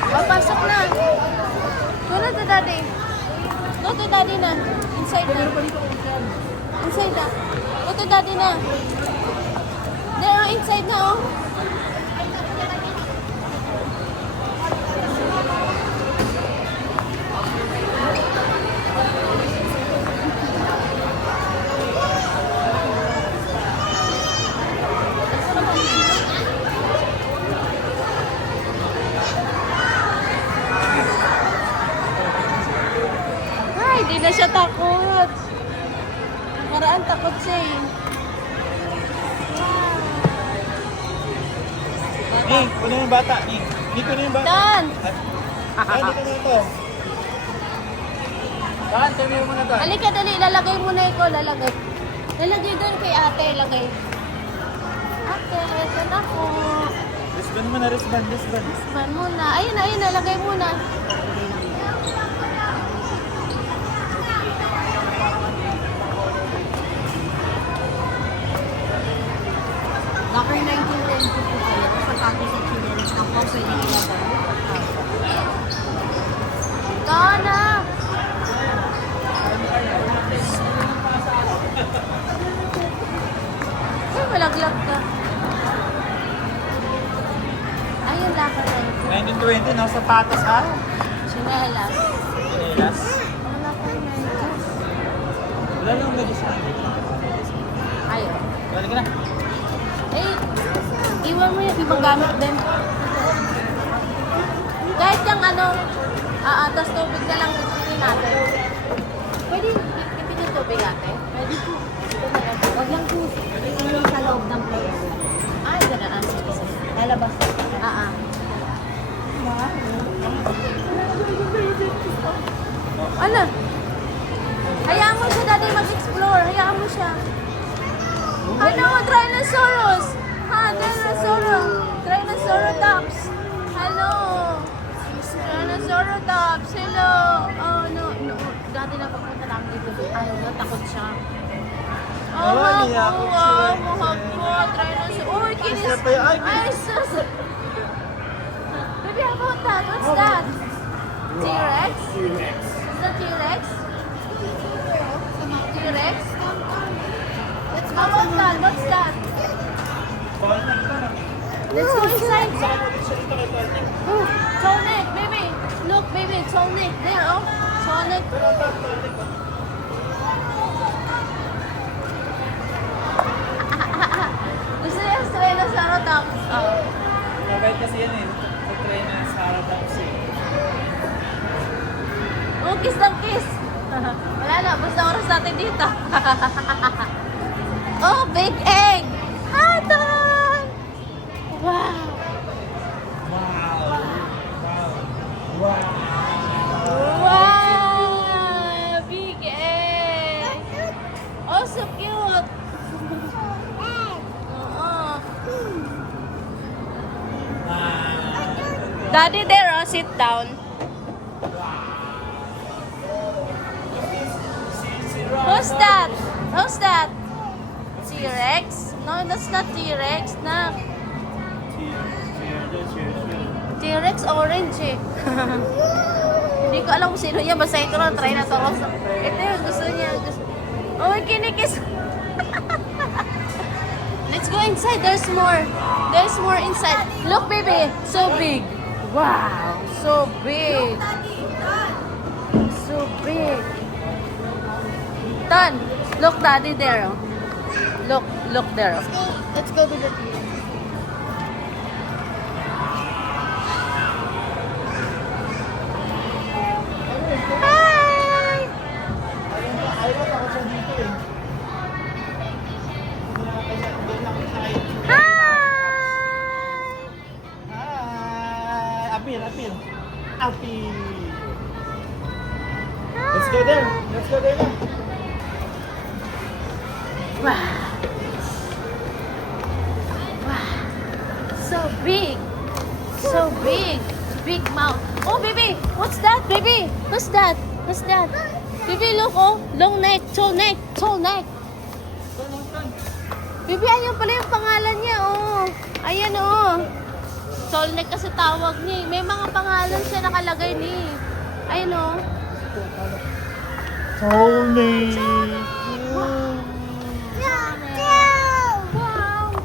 Papasok na. Go na to daddy. Go to daddy na. Inside na. Inside na. Go to daddy na. There, inside na oh. Hindi na siya takot. Maraan takot siya eh. Ning, kuno yung bata, Ning. Ning, kuno yung bata. Dan! Ay, dito na ito. Dan, tayo mo na Dan. Halika dali, lalagay muna ito. Lalagay. Lalagay doon kay ate, lagay. Ate, ito na po. Wristband mo na, wristband. Wristband muna. Ayun, lalagay muna. Locker 1910 po kayo. Sapatos at chinelas na po pwede ilagay. Donna! Ay, malaglag ka. Ayun, lakad na yun. 1920, no? Sapatos, ha? Chinelas. Chinelas. Wala ko yung medyas. Wala lang medyo sa akin. Ayun. Balik ka na. Eh, iwan mo yung ibang gamit din. Kahit yung ano, tas tubig na lang pipili natin. Pwede pipili yung tubig natin? Pwede po. Huwag lang po. Ito sa loob ng player. Ay, gano'n ang sige. Lalabas. Ano? Hayaan mo siya daddy mag-explore. Hayaan mo siya. Ano? Tyrannosaurus! Ha? Tyrannosaurus! Hello! Tyrannosaurus! Hello! Oh, no. Dati na papunta lang dito. Ayaw na, takot siya. Oh, niya ako siya. mahabo. Tyrannosaurus. Uy, kinis. Ay, sus. Baby, how about that? What's that? T-Rex? Is that T-Rex? T-Rex? How about that? What's that? Let's go inside. Oh, Sonic, baby. Look, baby, Sonic. There, oh. Sonic. Gusto niya sa Triceratops. Oh. Mabait kasi yan eh. Nag-try na sa Aratops eh. Oh, kiss ng kiss. Wala na, basta oras natin dito. Oh, big egg. Hi, Don! Wow. Wow! Big egg! Oh, so cute! Daddy there, oh, sit down. Who's that? Who's that? T-Rex? No, that's not T-Rex. Na. T-Rex orange eh. Hindi ko alam kung sino niya. Basta ito lang, try na to. Ito yung gusto niya. Oh, may kinikis. Let's go inside. There's more. There's more inside. Look, baby. So big. Wow. So big. So big. Ton, look, daddy there. Oh. Look there. Oh. Let's go to the theater. Hi! Hi! Apil. Let's go there. Na. Wow. Wow. So big. So big. Big mouth. Oh, baby. What's that, baby? What's that? Baby, look, oh. Long neck. Tall neck. Baby, ayun pala yung pangalan niya, oh. Ayan, oh. Tall neck kasi tawag niya. May mga pangalan. pangalan siya nakalagay ni. Ayun o. Soulmate! Wow!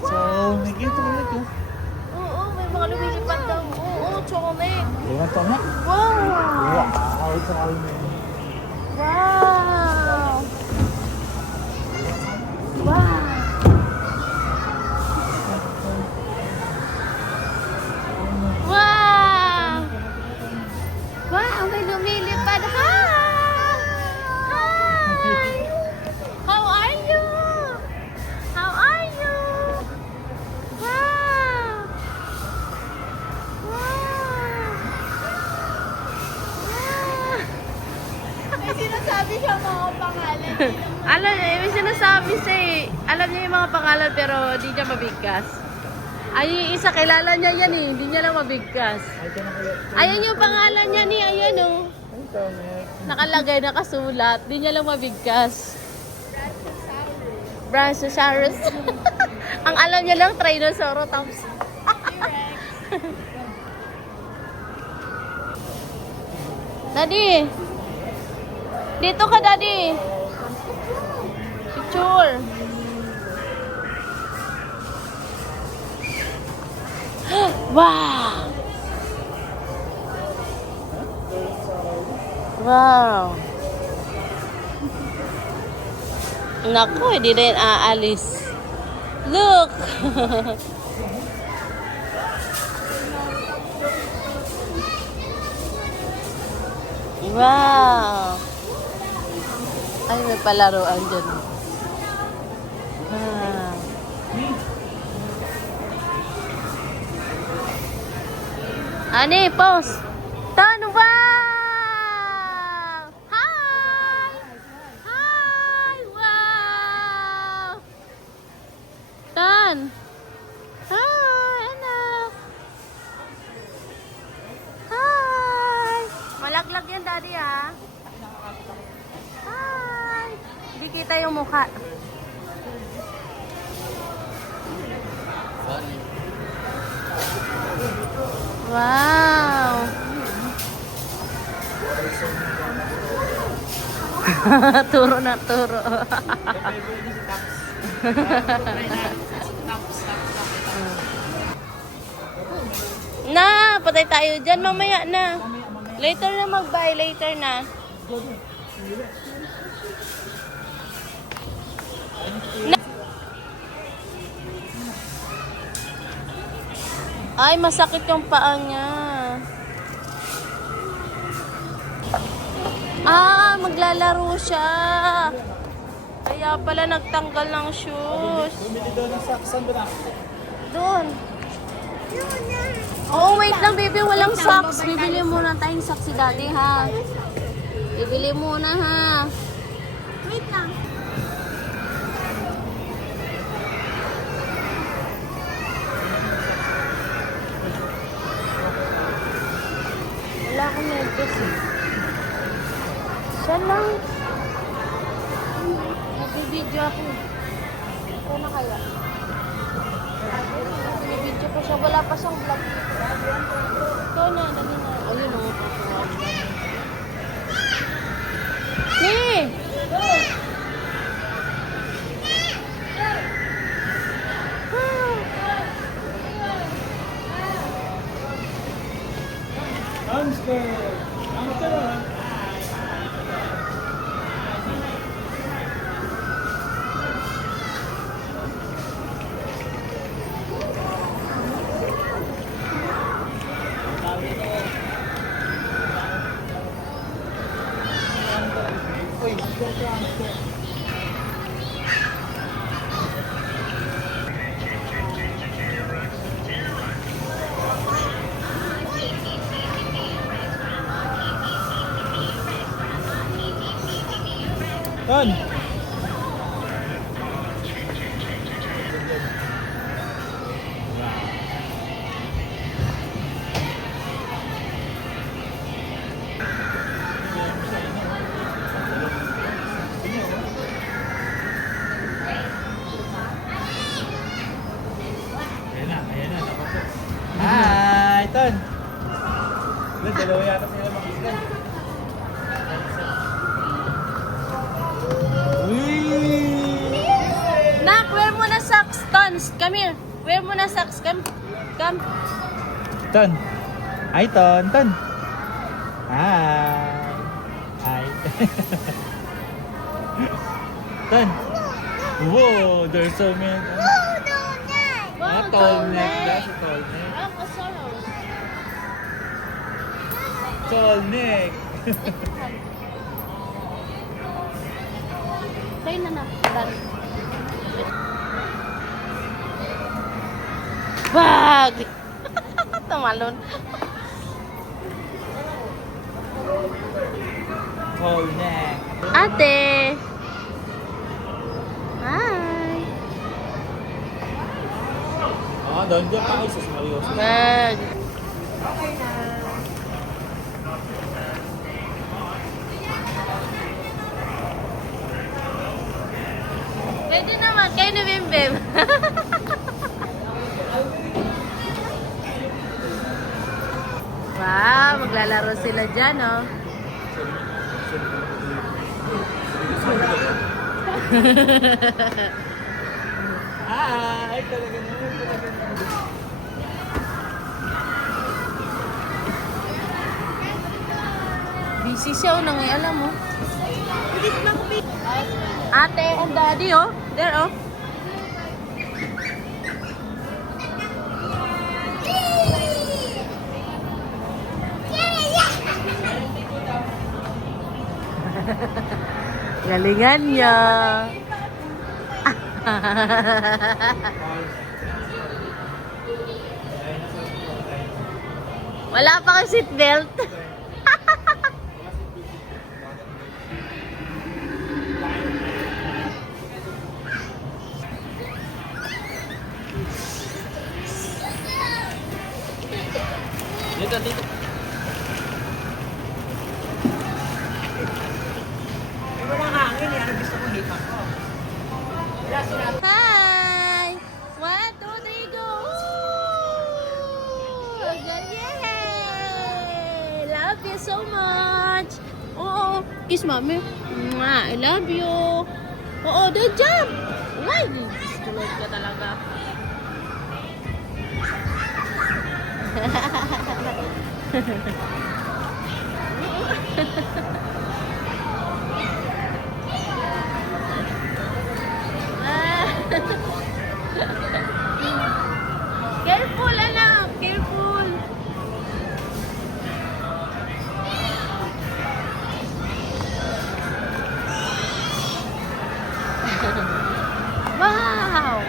Soulmate. Ito ulit oh. Oo, may mga lumilipad daw. Oo, chocolate. Iwan to na. Wow! Wow, soulmate. Wow! Wow! Wow! Wow, may lumilipad. Hi! Hi! How are you? How are you? Wow! Wow! Wow! May sinasabi siya mga pangalan. Alam niya, may sinasabi siya eh. Alam niya yung mga pangalan pero hindi niya mabigkas. Ay, yung isa, kilala niya yan eh. Hindi niya lang mabigkas. Ayan yung pangalan niya ni, ayan oh. Nakalagay, nakasulat. Hindi niya lang mabigkas. Brachiosaurus. Ang alam niya lang, Triceratops. Daddy! Dito ka, Daddy! Picture! Wow! Wow! Naku, hindi rin aalis. Look! Wow! Ay, may palaruan dyan. Ah. Ani, pause. Tan, wow! Hi! Hi! Wow! Tan! Hi, anak! Hi! Malaglag yan, Daddy, ha? Hi! Hindi kita yung mukha. Wow! Turo na, turo. Na, patay tayo dyan. Mamaya na. Later na mag-buy. Later na. Ay, masakit yung paa niya. Ah, maglalaro siya. Kaya pala nagtanggal ng shoes. Bumili daw ng socks. Saan ba na? Doon. Oo, wait lang, baby. Walang socks. Bibili muna tayong socks si Daddy, ha? Bibili muna, ha? Wait lang. Wala akong medyas, eh. Siya lang. Nagbibideo ako. Ito na kaya. Nagbibideo ko siya. Wala pa siyang vlog. Ito na, dali na. Ayun o. Hey! Hamster! Hamster! Uy, hamster. Ton! Ayan na, tapos. Hi, Ton! Dalawa yata sila makislan. Nak, wear mo na socks, Tons. Come here. Wear mo na socks. Come. Come. Ton. Hi, Ton. Ton. Hi. Hi. Ton. Whoa, there's so many. Wow, Tall neck. That's a tall neck. Ah, kasaros. Tall neck. Tayo na na. Done. Bag! Tumalon. Tall neck. Ate! Hi! Ah, doon dyan pa. Isa si Mario. Bag! Pwede naman, kayo na Bim. Wow, maglalaro sila dyan, oh. Hi! Talaga naman. Talaga naman. Busy siya, oh, nangyayala mo. Ate and daddy, oh. There, oh. Galingan niya. Wala pa kang seatbelt. Dito, dito. Hi! 1, 2, 3, go! Again, yay! Love you so much! Oo, kiss mommy. Mwah, I love you. Oo, do jump! Ay, tulog ka talaga. Careful, anak. Careful. Wow.